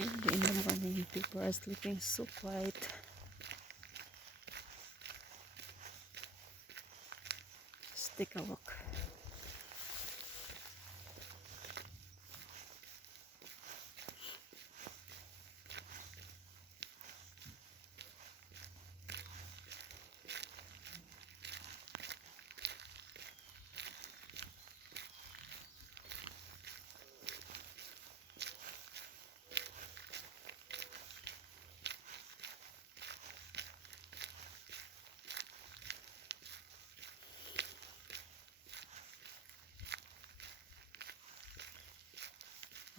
Early in the morning, people are sleeping so quiet. Let's take a walk.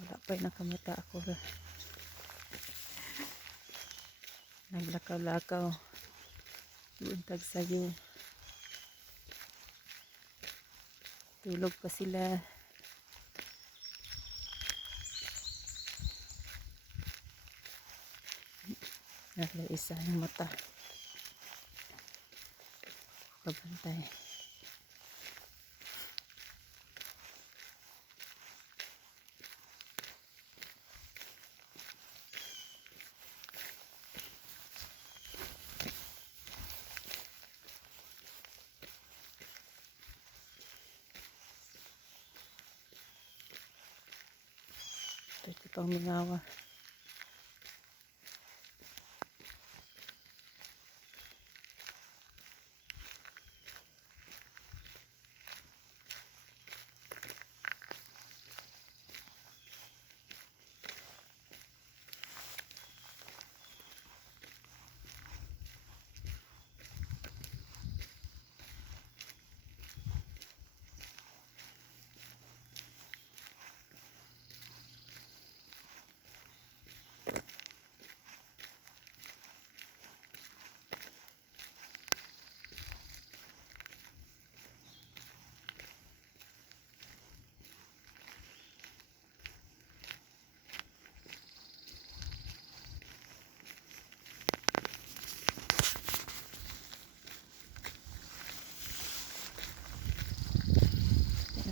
Wala pa yung nakamata ako. Naglakaw-lakaw. Buntag sa'yo. Tulog pa sila. Nalo isa yung mata. Kabantay. Ito pang mingawa.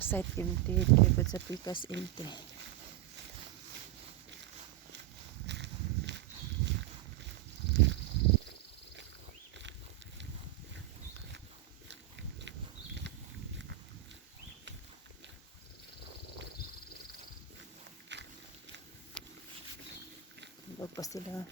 Site empty, tripod sa pikas empty. Tulog pa sila.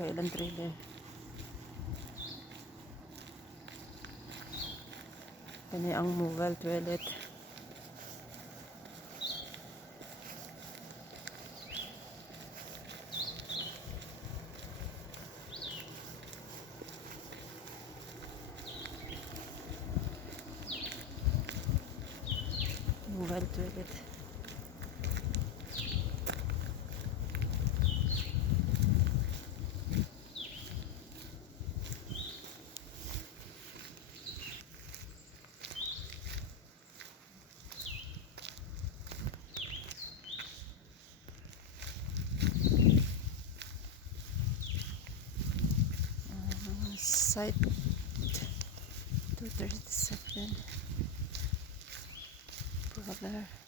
Kailan trailer. Kani ang mobile toilet. Mobile toilet. Site 237 Brother